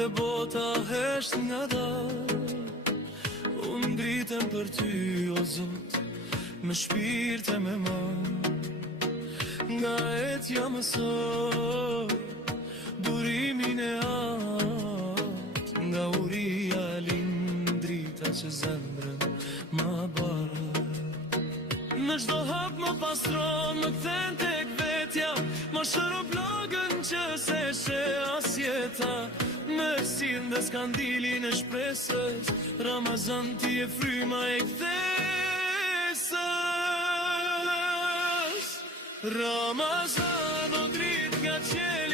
e bota hesht nga dar. Unë ngritem për ty, o Zot, me shpirt e me man. Nga etja mësoj durimin e atë, nga uria lindrita që zemrën ma barë. Në çdo hap më pastron, më kthen tek vetja, më shëro plagën që se she as jeta. Me sin dhe skandilin e shpresës, Ramazan ti e fryma e kthesës. Ramazan o drit nga qelë